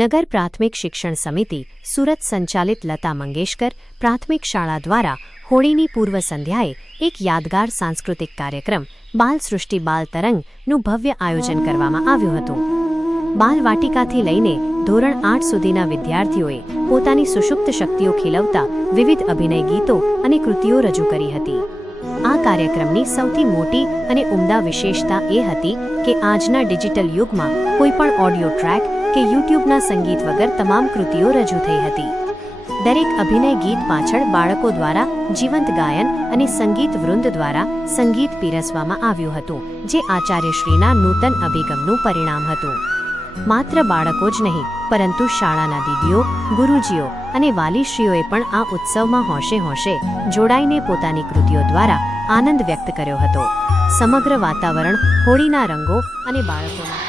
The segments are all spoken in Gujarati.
નગર પ્રાથમિક શિક્ષણ સમિતિ સુરત સંચાલિત લતા મંગેશકર પ્રાથમિક શાળા દ્વારા હોળીની પૂર્વ સંધ્યાએ એક યાદગાર સાંસ્કૃતિક કાર્યક્રમ બાલસૃષ્ટિ બાલ તરંગનું ભવ્ય આયોજન કરવામાં આવ્યું હતું। બાલવાટિકાથી લઈને ધોરણ 8 સુધીના વિદ્યાર્થીઓએ પોતાની સુષુપ્ત શક્તિઓ ખીલવતા વિવિધ અભિનય ગીતો અને કૃતિઓ રજૂ કરી હતી। આ કાર્યક્રમની સૌથી મોટી અને ઉમદા વિશેષતા એ હતી કે આજના ડિજિટલ યુગમાં કોઈપણ ઓડિયો ટ્રેક કે યુટ્યુબના સંગીત વગર તમામ કૃતિઓ રજૂ થઈ હતી। દરેક અભિનય ગીત પાછળ બાળકો દ્વારા જીવંત ગાયન અને સંગીત વૃંદ દ્વારા સંગીત પીરસવામાં આવ્યું હતું, જે આચાર્યશ્રીના નૂતન અભિગમનું પરિણામ હતું। માત્ર બાળકો જ નહીં, પરંતુ શાળાના દીદીઓ, ગુરુજીઓ અને વાલીશ્રીઓએ પણ આ ઉત્સવમાં હોંશે હોંશે જોડાઈને પોતાની કૃતિઓ દ્વારા આનંદ વ્યક્ત કર્યો હતો। સમગ્ર વાતાવરણ હોળીના રંગો અને બાળકોના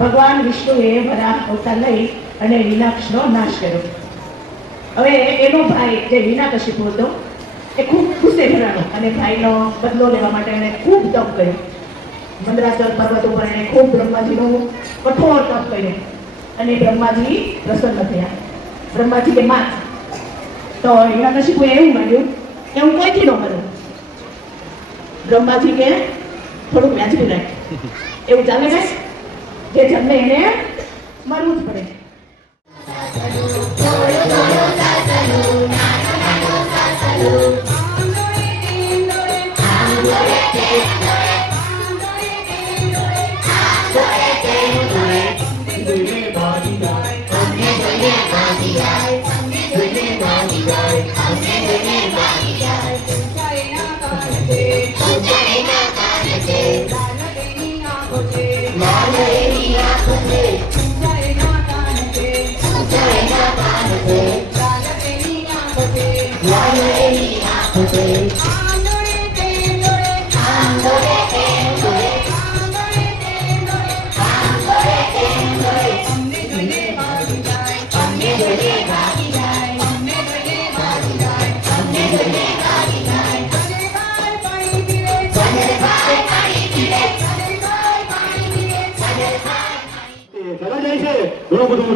ભગવાન વિષ્ણુએ વરાહ અવતાર લઈ અને વિનાશનો નાશ કર્યો। હવે એનો ભાઈ જે વિનાકશિપુ હતો એ ખૂબ ગુસ્સે ભરાયો અને ભાઈનો બદલો લેવા માટે એને ખૂબ તપ કર્યો। મંદરાચલ પર્વત ઉપર એણે ખૂબ બ્રહ્માજીનું કઠોર તપ કર્યું અને બ્રહ્માજી પ્રસન્ન થયા। બ્રહ્માજી કે માત તો વિનાકશિપુએ એવું માન્યું કે હું કોઈથી ન મરું। બ્રહ્માજી કે થોડુંક વ્યાજબી રાખ, એવું ચાલે ને, જે જન્મે એને મરવું જ પડે।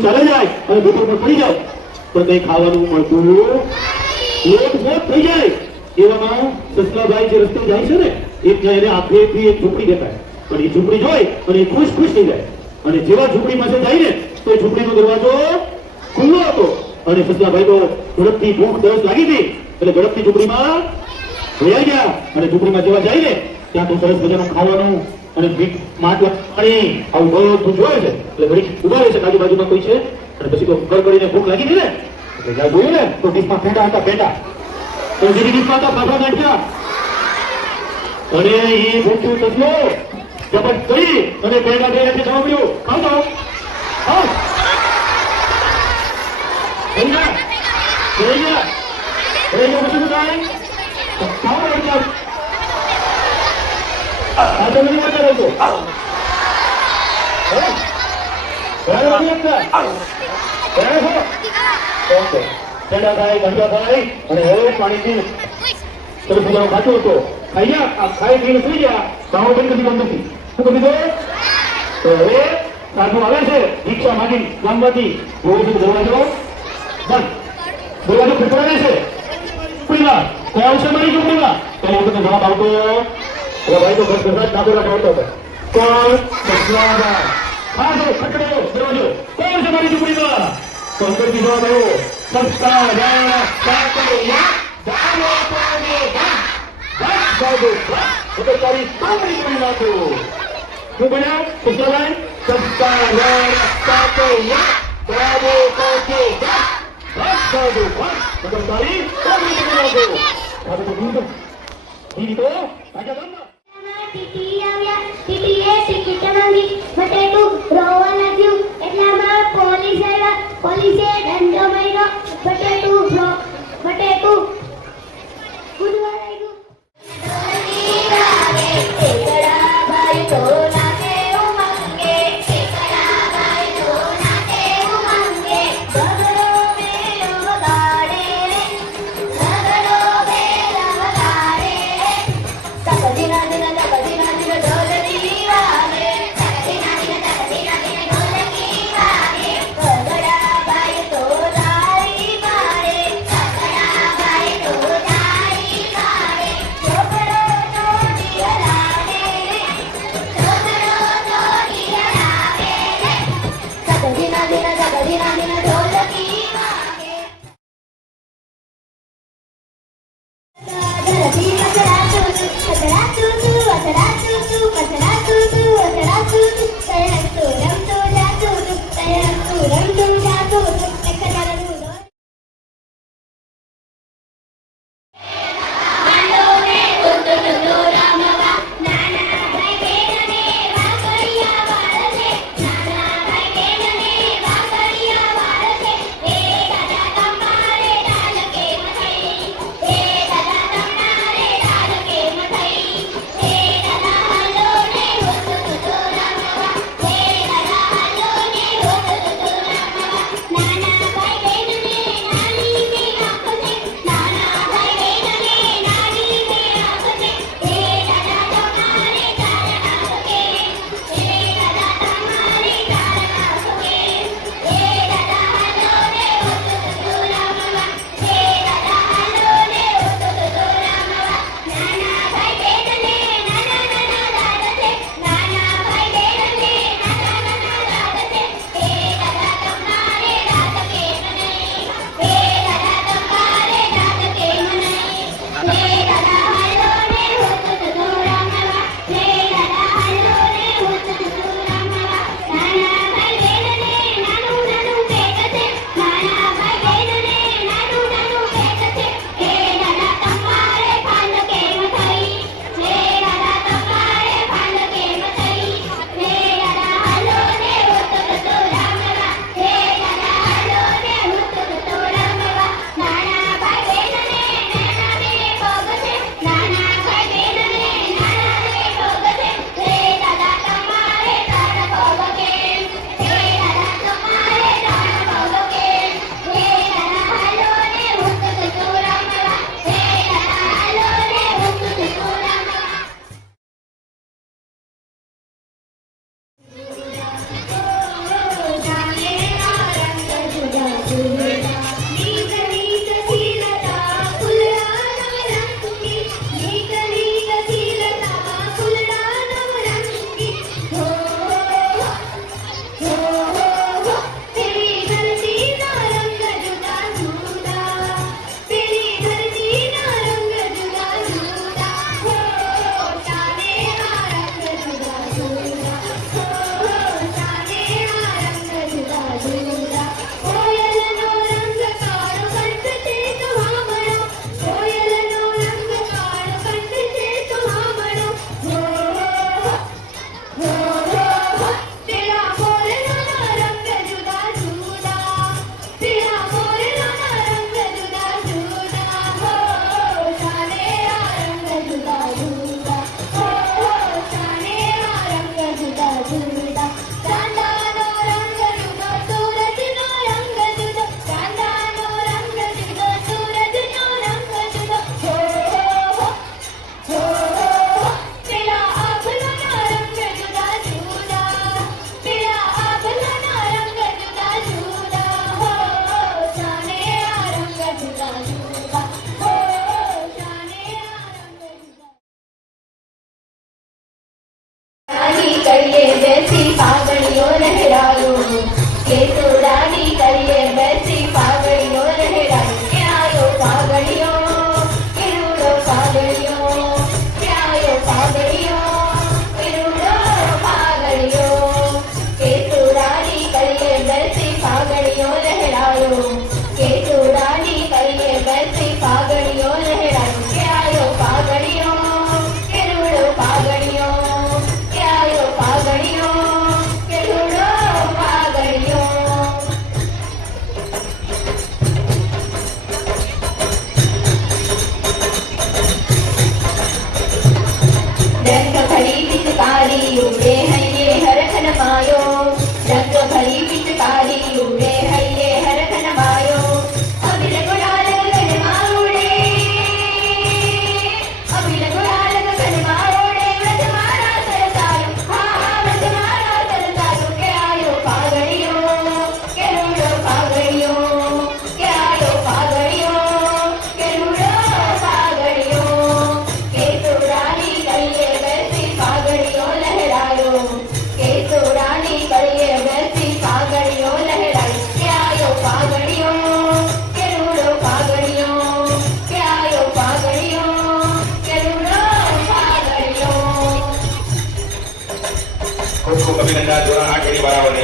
ચાલે જાય અને બપોર પર પડી જાય તો કઈ ખાવાનું મળતું લોટ મોટ થઈ જાય। એવામાં સસલાભાઈ જે રસ્તે જાય છે ને, એક એને આખેથી એક ઝૂંપડી દેખાય, પણ એ ઝૂંપડી જોઈ અને ખુશ ખુશ થઈ જાય અને જેવા ઝૂંપડી પાસે જાય ને તો ઝૂંપડીનો દરવાજો ખુલ્લો હતો અને સસલાભાઈ તો ઝડપથી ભૂખ તરસ લાગી હતી એટલે ઝડપથી ઝૂંપડીમાં વયા ગયા અને ઝૂંપડીમાં જેવા જાય ને ત્યાં તો સરસ મજાનું ખાવાનું અને મીઠ માટલા પાણી આવું બધું જોયે છે એટલે ઘડી ઉભા રહે છે આજુબાજુમાં કોઈ છે અને પછી તો કર કરીને ભૂખ લાગી હતી ને એટલે જ્યાં જોયું ને તો ડીશમાં પેંડા હતા પેંડા તો જેની ડીશમાં હતા ફાફા ગાંઠિયા અને એ ભૂખ્યું સસલો જબત કરી અને પેંડા બે હાથે જવાબ્યું ખાવ તો ખાવ થઈ ગયા થઈ ગયા થઈ ગયા પછી શું થાય ખાવ એટલે આ તો મને મજા રહેતો ઓકે પેંડા ખાય ગાંઠિયા ખાય અને હવે પાણી પી સરસ મજાનો ખાતો હતો ખાઈ ગયા આ ખાઈ પીને સુઈ ગયા ભાવ બંધ કરી બંધ નથી શું કરી દો તો હવે સાધુ આવે છે રિક્ષા માંગી ગામમાંથી જોવે છે દરવાજો બંધ દરવાજો ખખડાવે છે ઝૂંપડીમાં કોણ આવશે મારી ઝૂંપડીમાં તો એ વખતે જવાબ આવતો ભાઈ તો ઘર ઘરમાં ડાબો આવતો હતો કોણ સસલાભાઈ હા જો ખખડાયો દરવાજો કોણ છે મારી ઝૂંપડીમાં તો અંદરથી જવાબ આવ્યો સસલાભાઈ કાકડિયા દાડો પાડે બસ સાધુ બસ તો તારી સાંભળી કરી નાખો શું બન્યા સસલાભાઈ સસલાભાઈ કાકડિયા દાડો પાડે બસ સાધુ બસ તો તારી સાંભળી કરી નાખો આ તો દીદી તો આજા ગામમાં ટીટી આવ્યા ટીટીએ ટિકિટ માંગી બટેટું રોવા લાગ્યું એટલામાં પોલીસ આવ્યા પોલીસે દંડો માર્યો બટેટું ગુડવા લાગ્યું તો બધા ધોરણ 8 ની બરાબર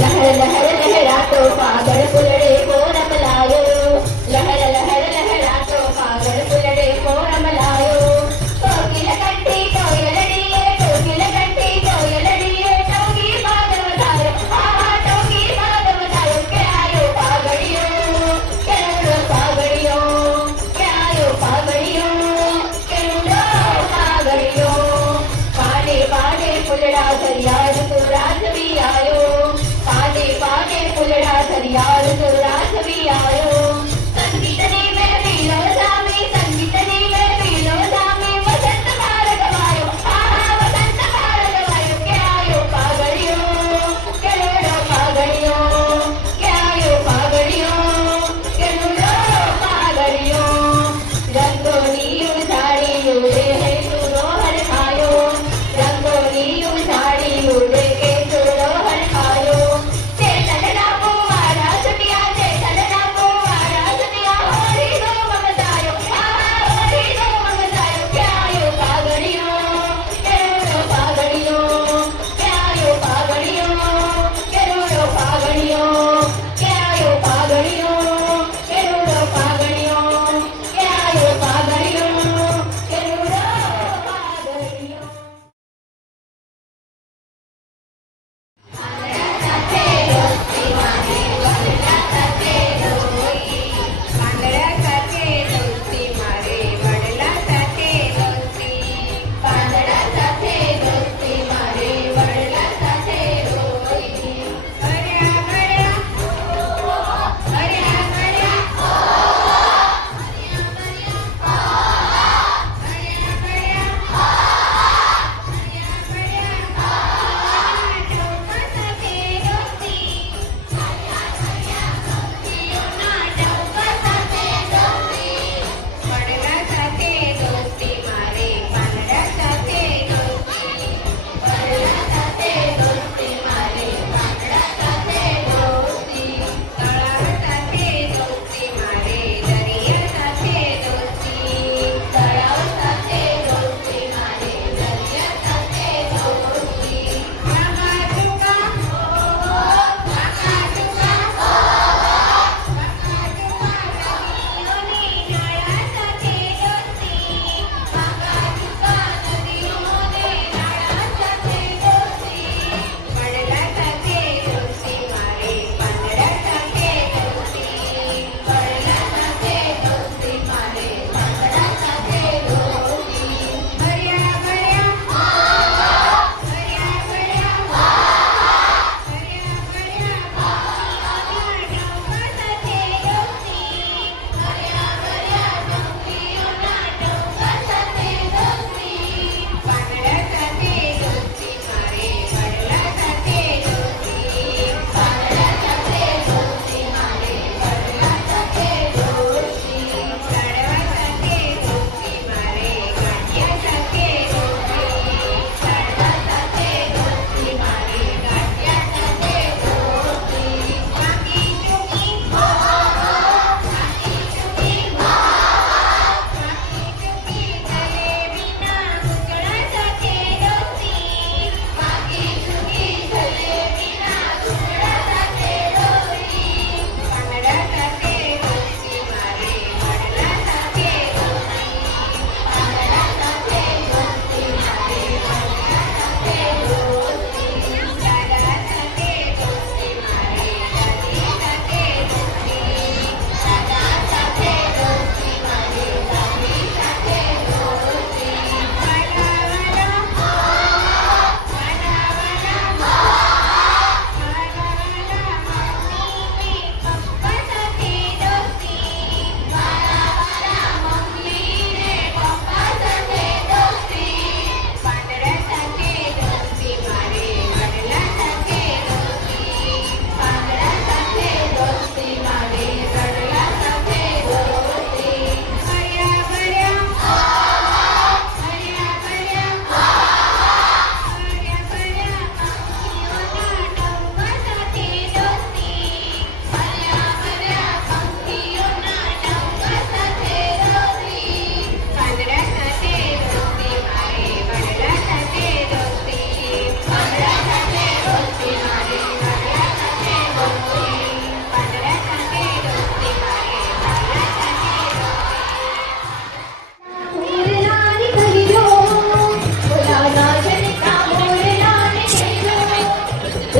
લહર લહર લહેરાતો પાગળ ફૂલડે કોરમ લાયો લહર લહર લહેરાતો પાગળ ફૂલડે કોરમ લાયો કોકિલ કંઠી કોયલડીએ કોકિલ કંઠી કોયલડીએ ટોકી પાદ વધાયો આ ટોકી પાદ વધાયો કે આયો પાગળિયો કેનો પાગળિયો કે આયો પાગળિયો કેનો પાગળિયો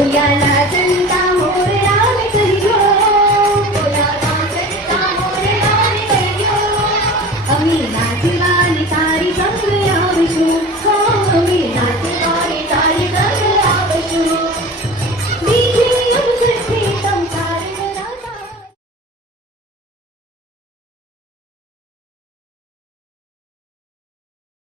દુનિયાના